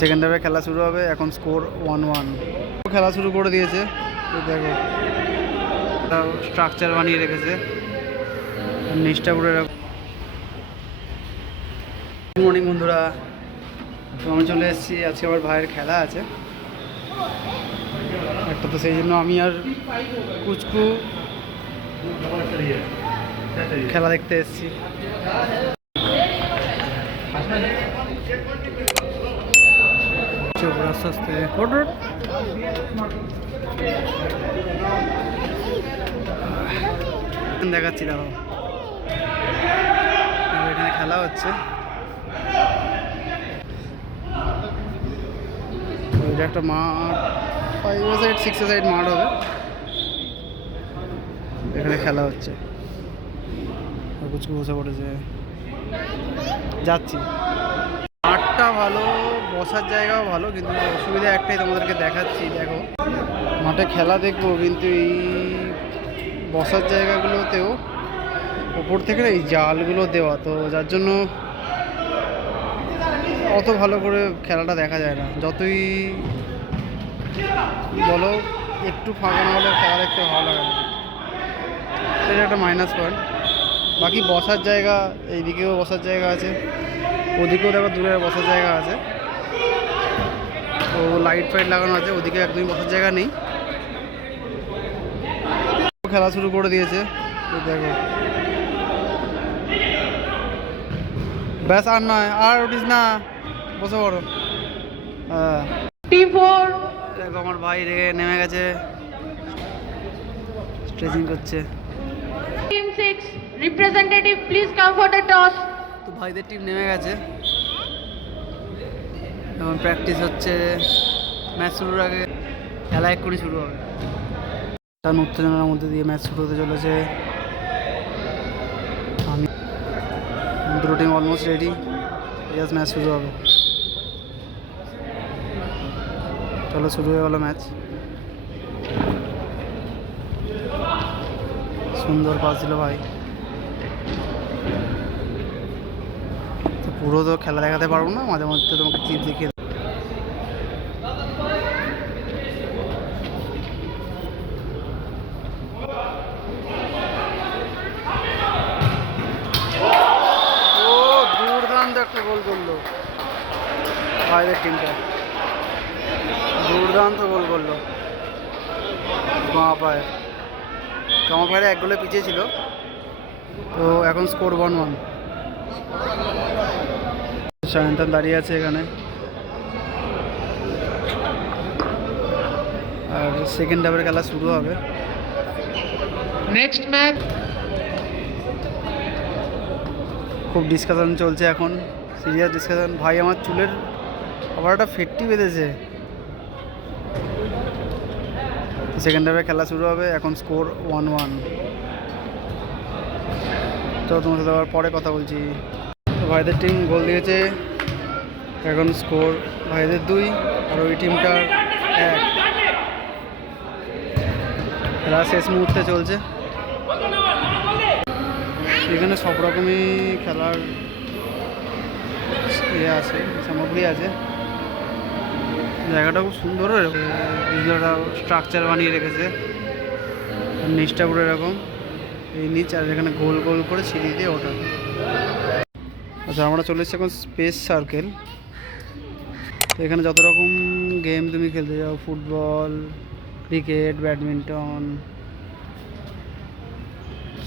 Second হাফে খেলা শুরু হবে, এখন স্কোর 1-1। খেলা শুরু করে দিয়েছে, দেখো একটা স্ট্রাকচার বানিয়ে রেখেছে নিচটা পুরো এরকম। গুড মর্নিং বন্ধুরা, তো আমি চলে এসেছি। আজকে আমার ভাইয়ের খেলা আছে একটা, তো সেই জন্য আমি আর কুচকু খেলা দেখতে এসেছি। আস্তে আস্তে দেখাচ্ছি, দাঁড়াও। এখানে খেলা হচ্ছে, এটা একটা মাঠ, 5 সাইড 6 সাইড মাঠ হবে, এখানে খেলা হচ্ছে। কুচকু বসে পড়েছে, যাচ্ছি। মাঠটা ভালো, বসার জায়গাও ভালো, কিন্তু অসুবিধা একটাই, তোমাদেরকে দেখাচ্ছি। দেখো মাঠে খেলা দেখবো, কিন্তু এই বসার জায়গাগুলোতেও ওপর থেকে এই জালগুলো দেওয়া, তো যার জন্য অত ভালো করে খেলাটা দেখা যায় না। যতই বলো একটু ফাঁকা না হলে খেলা দেখতে ভালো লাগে না, এটা একটা মাইনাস পয়েন্ট। বাকি বসার জায়গা, এইদিকেও বসার জায়গা আছে, ওদিকেও দেখো দূরে বসার জায়গা আছে, ও লাইট ফাইট লাগানো আছে, ওদিকে একদমই বসার জায়গা নেই। খেলা শুরু করে দিয়েছে, দেখো ব্যাস, আর নয়, আর উঠিস না, বসে পড়ো। হ্যাঁ, দেখো আমার ভাই রেগে নেমে গেছে, স্ট্রেচিং করছে। Team 6 representative, please come for the toss. তো ভাইদের টিম নেমে গেছে, এখন প্র্যাকটিস হচ্ছে। ম্যাচ শুরুর আগে খেলা এক্ষুনি শুরু হবে। তার উত্তেজনার মধ্যে দিয়ে ম্যাচ শুরু হতে চলেছে। আমি দুটো team almost ready, just match শুরু হবে। চলো, শুরু হয়ে গেলো ম্যাচ। সুন্দর পাস দিল ভাই, তো পুরো তো খেলা দেখাতে পারবো না, মাঝে মধ্যে তোমাকে ক্লিপ দেখিয়ে। ও দুর্দান্ত একটা গোল করলো ভাইদের টিমটা, দুর্দান্ত গোল করলো। কামাপায়ের এক গোলে পিছিয়ে ছিল, তো এখন স্কোর 1-1। সায়ন্তন দাঁড়িয়ে আছে এখানে, আর সেকেন্ড হাফের খেলা শুরু হবে। Next match. খুব ডিসকাশন চলছে এখন, সিরিয়াস ডিসকাশন। ভাই আমার চুলের আবার একটা ফেটটি বেঁধেছে। সেকেন্ড হাফে খেলা শুরু হবে, এখন স্কোর 1-1। তো তোমার সাথে আবার পরে কথা বলছি। তো ভাইদের টিম গোল দিয়েছে, এখন স্কোর ভাইদের 2 আর ওই টিমটার 1। খেলা শেষ মুহূর্তে চলছে, এখানে সব রকমই খেলার ইয়ে আছে, সামগ্রী আছে। জায়গাটা খুব সুন্দর, একটা স্ট্রাকচার বানিয়ে রেখেছে নিচটা পুরো এরকম, এই নিচ, আর এখানে গোল গোল করে সিঁড়ি দিয়ে ওঠা। আচ্ছা, আমরা চলে এসেছি এখন স্পেস সার্কেল। তো এখানে যত রকম গেম তুমি খেলতে যাও, ফুটবল, ক্রিকেট, ব্যাডমিন্টন,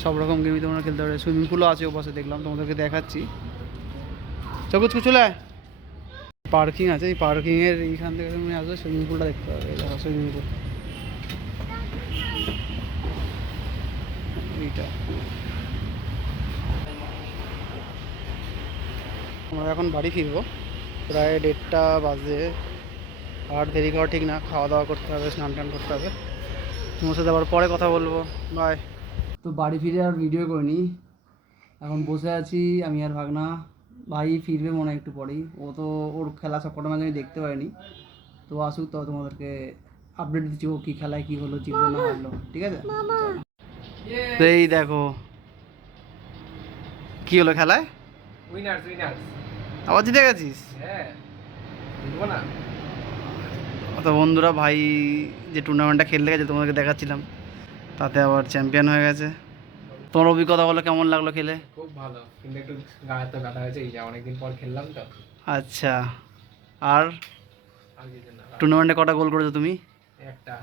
সব রকম গেমই তোমরা খেলতে পারবে। সুইমিং পুলও আছে ওপাশে, দেখলাম, তোমাদেরকে দেখাচ্ছি। চকুচ চলে পার্কিং আছে, এই পার্কিংয়ের এইখান থেকে তুমি আসলে সুইমিং পুলটা দেখতে পাবে। দেখো সুইমিং পুল এইটা। আমরা এখন বাড়ি ফিরবো, প্রায় 1:30টা বাজে। আর দেরি করা ঠিক না, খাওয়া দাওয়া করতে হবে, স্নান টান করতে হবে। তোমার সাথে আবার পরে কথা বলবো, বাই। তো বাড়ি ফিরে আর ভিডিও করিনি, এখন বসে আছি আমি আর ভাগনা। ভাই ফিরবে মনে হয় একটু পরেই, ও তো ওর খেলা সবকটা ম্যাচ আমি দেখতে পারিনি, তো আসুক তো তোমাদেরকে আপডেট দিচ্ছি ও কী খেলায় কী হলো, জিতলো না হারলো, ঠিক আছে? তো এই দেখো কী হলো খেলায়, উইনার্স। আবার জিতে গেছিস? হ্যাঁ, বুঝবো না। তো বন্ধুরা, ভাই যে টুর্নামেন্টটা খেলতে গেছে তোমাদেরকে দেখাচ্ছিলাম, তাতে আবার চ্যাম্পিয়ন হয়ে গেছে। তোমার অভিজ্ঞতা বলো, কেমন লাগলো খেলে? খুব ভালো, কিন্তু একটু গায়ে তো ব্যথা হয়েছে, এই যে অনেকদিন পর খেললাম তো। আচ্ছা, আর আর কিছু না, টুর্নামেন্টে কটা গোল করেছো তুমি? একটা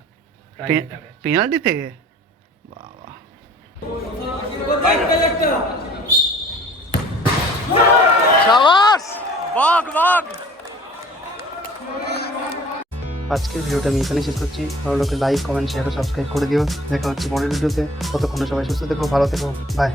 try করে। পেনাল্টি থেকে? বাবা, শাবাশ, বাঘ বাঘ। আজকের ভিডিওটা আমি এখানে শেষ করছি। ভালো লাগলে লাইক, কমেন্ট, শেয়ার ও সাবস্ক্রাইব করে দিও। দেখা হচ্ছে পরের ভিডিওতে। ততক্ষণে সবাই সুস্থ থেকো, ভালো থেকো, বাই।